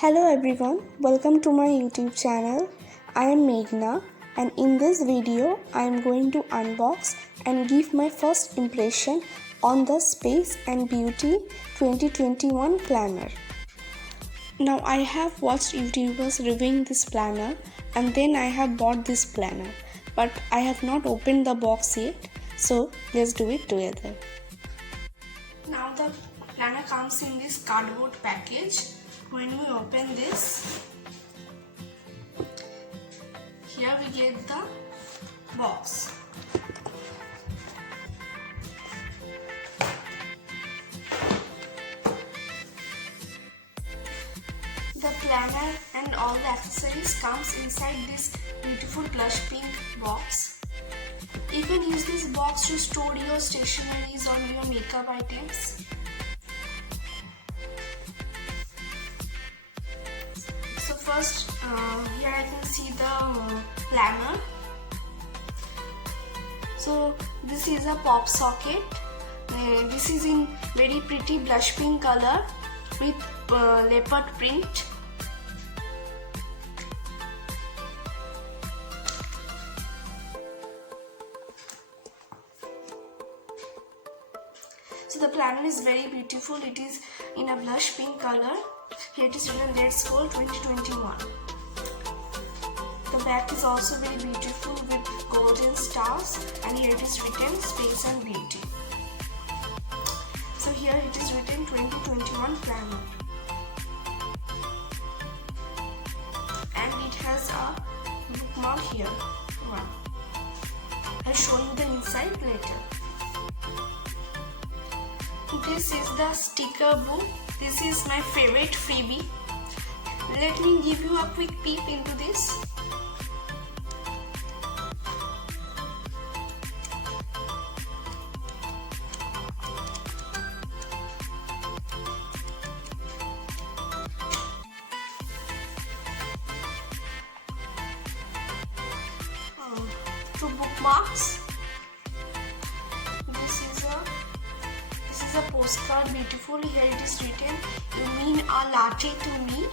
Hello everyone, welcome to my YouTube channel. I am Meghna and in this video I am going to unbox and give my first impression on the Space and Beauty 2021 planner. Now I have watched YouTubers reviewing this planner and then I have bought this planner, but I have not opened the box yet, so let's do it together. Now the planner comes in this cardboard package. When we open this, here we get the box. The planner and all the accessories comes inside this beautiful plush pink box. You can use this box to store your stationeries or your makeup items. So first, here I can see the planner. So this is a pop socket. This is in very pretty blush pink color with leopard print. So the planner is very beautiful. It is in a blush pink color. Here it is written Let's Go 2021. The back is also very beautiful with golden stars, and here it is written Space and Beauty. So here it is written 2021 planner, and it has a bookmark here. I'll show you the inside later. This is the sticker book. This is my favorite freebie. Let me give you a quick peep into this. Two bookmarks. This is a postcard, beautiful. Here it is written, "You mean a latte to me."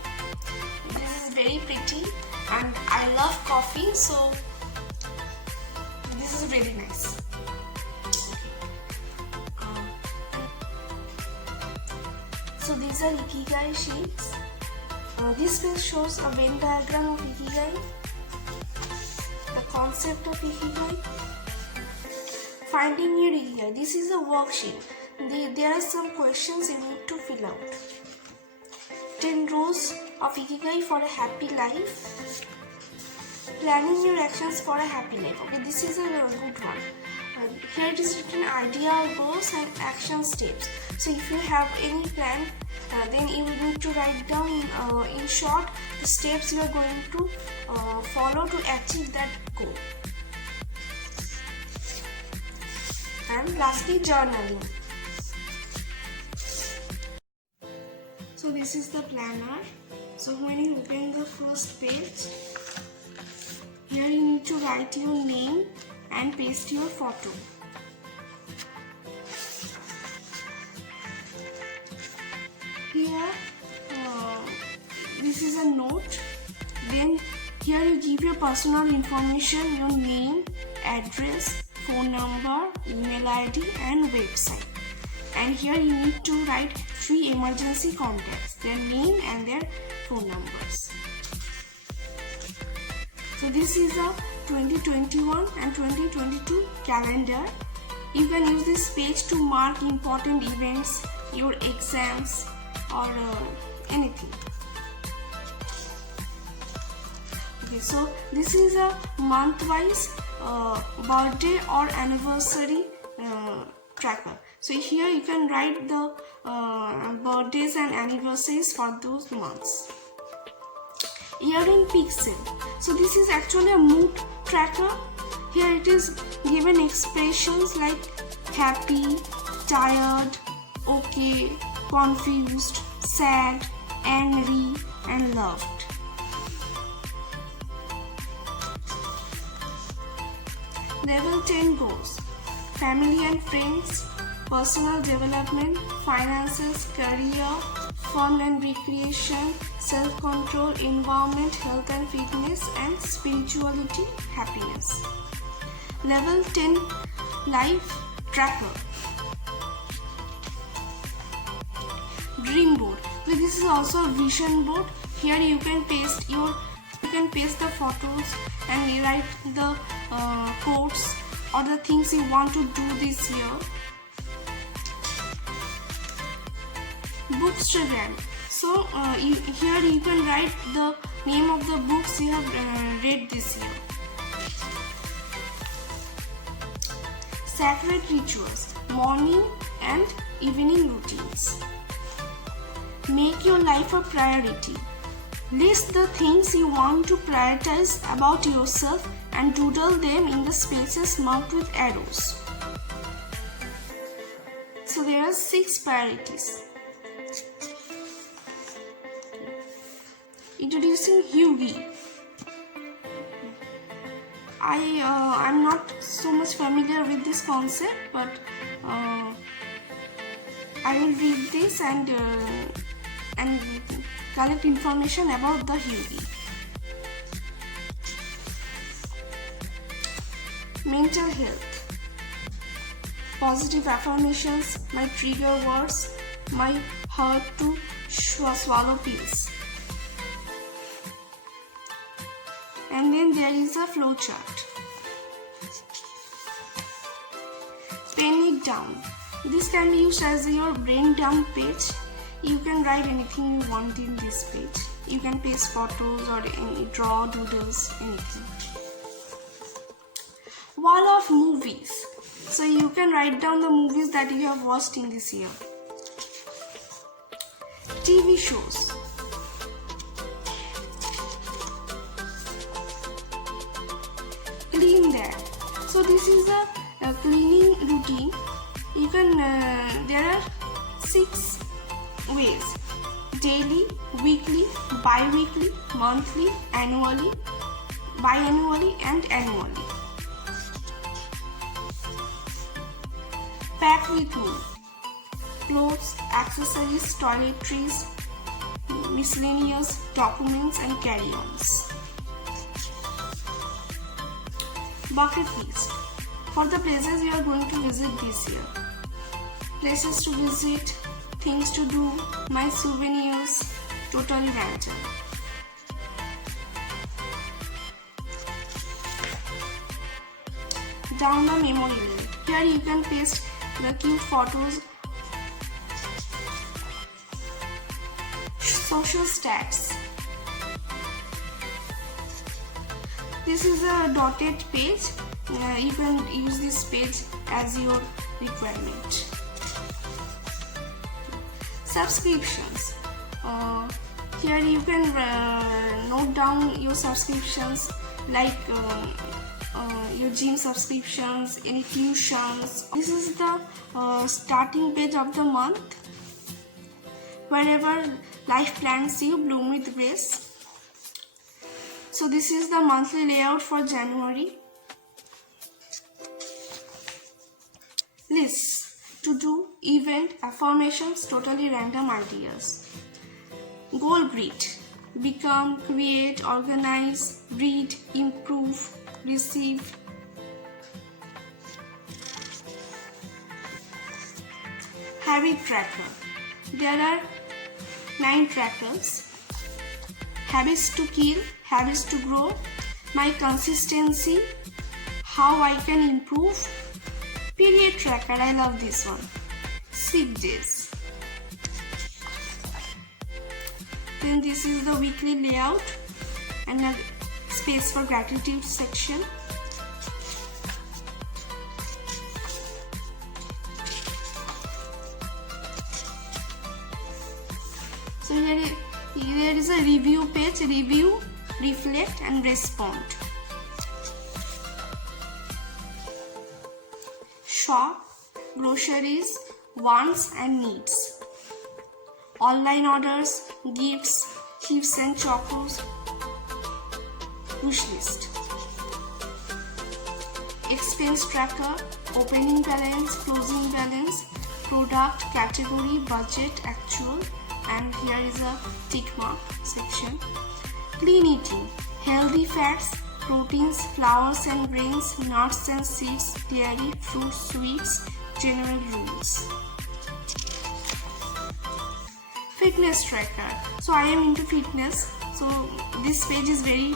This is very pretty, and I love coffee, so this is very nice. So these are Ikigai sheets. This page shows a Venn diagram of Ikigai, the concept of Ikigai. Finding your Ikigai. This is a worksheet. There are some questions you need to fill out. 10 rules of Ikigai for a happy life. Planning your actions for a happy life. Okay, this is a good one. Here it is written idea, goals and action steps. So if you have any plan, then you need to write down in short the steps you are going to follow to achieve that goal. And lastly, journaling. So this is the planner. So when you open the first page, here you need to write your name and paste your photo. Here, this is a note. Then here you give your personal information, your name, address, phone number, email ID and website. And here you need to write 3 emergency contacts, their name and their phone numbers. So this is a 2021 and 2022 calendar. You can use this page to mark important events, your exams or anything. Okay, so this is a month-wise birthday or anniversary tracker. So here you can write the birthdays and anniversaries for those months. Year in pixel. So this is actually a mood tracker. Here it is given expressions like happy, tired, okay, confused, sad, angry and loved. Level 10 goals. Family and friends, personal development, finances, career, fun and recreation, self-control, environment, health and fitness, and spirituality, happiness. Level 10, life tracker. Dream board. So this is also a vision board. Here you can paste the photos and write the quotes or the things you want to do this year. Bookstagram. So here you can write the name of the books you have read this year. Sacred rituals, morning and evening routines. Make your life a priority. List the things you want to prioritize about yourself and doodle them in the spaces marked with arrows. So there are 6 priorities. Introducing Hugie. I'm not so much familiar with this concept, but I will read this and collect information about the Hugie. Mental health. Positive affirmations, my trigger words, my hurt to swallow pills. And then there is a flow chart. Pen it down. This can be used as your brain dump page. You can write anything you want in this page. You can paste photos or draw doodles, anything. Wall of movies. So you can write down the movies that you have watched in this year. TV shows. Clean that. So this is a cleaning routine. You can there are 6 ways: daily, weekly, bi-weekly, monthly, annually, biannually, and annually. Pack with me. Clothes, accessories, toiletries, miscellaneous documents and carry-ons. Bucket list. For the places you are going to visit this year. Places to visit, things to do, my souvenirs, totally random. Down the memory lane. Here you can paste the cute photos. Social stats. This is a dotted page. You can use this page as your requirement. Subscriptions. Here you can note down your subscriptions, like your gym subscriptions, any tuitions. This is the starting page of the month. Wherever life plans you, bloom with grace. So this is the monthly layout for January. Lists, to do, event, affirmations, totally random ideas. Goal grid, become, create, organize, read, improve, receive. Habit tracker. There are 9 trackers. Habits to kill, habits to grow, my consistency, how I can improve. Period tracker, I love this one. Sick days. Then this is the weekly layout and a space for gratitude section. So here is a review page. Review, reflect and respond. Shop, groceries, wants and needs. Online orders, gifts and chocos. Wish list. Expense tracker, opening balance, closing balance, product, category, budget, actual, and here is a tick mark section. Clean eating, healthy fats, proteins, flours and grains, nuts and seeds, dairy, fruits, sweets, general rules. Fitness tracker. So I am into fitness, so this page is very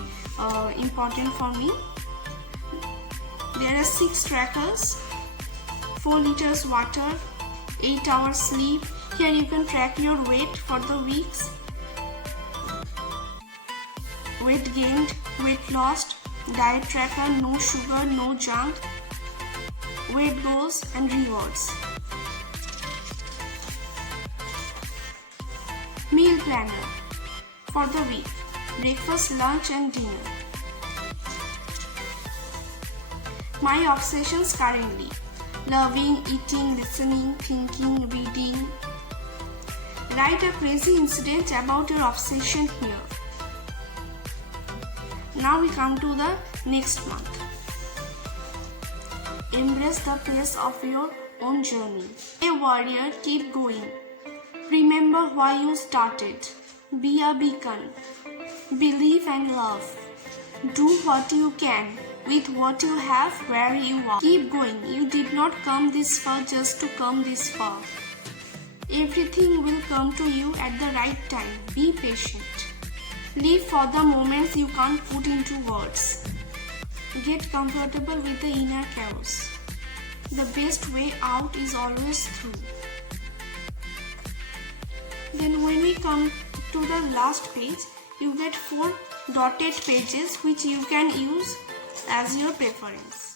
important for me. There are 6 trackers, 4 liters water, 8 hours sleep. Here you can track your weight for the weeks, weight gained, weight lost, diet tracker, no sugar, no junk, weight goals and rewards. Meal planner for the week, breakfast, lunch and dinner. My obsessions currently: loving, eating, listening, thinking, reading. Write a crazy incident about your obsession here. Now we come to the next month. Embrace the pace of your own journey. A warrior, keep going. Remember why you started. Be a beacon. Believe and love. Do what you can with what you have where you are. Keep going. You did not come this far just to come this far. Everything will come to you at the right time. Be patient. Live for the moments you can't put into words. Get comfortable with the inner chaos. The best way out is always through. Then when we come to the last page, you get 4 dotted pages which you can use as your preference.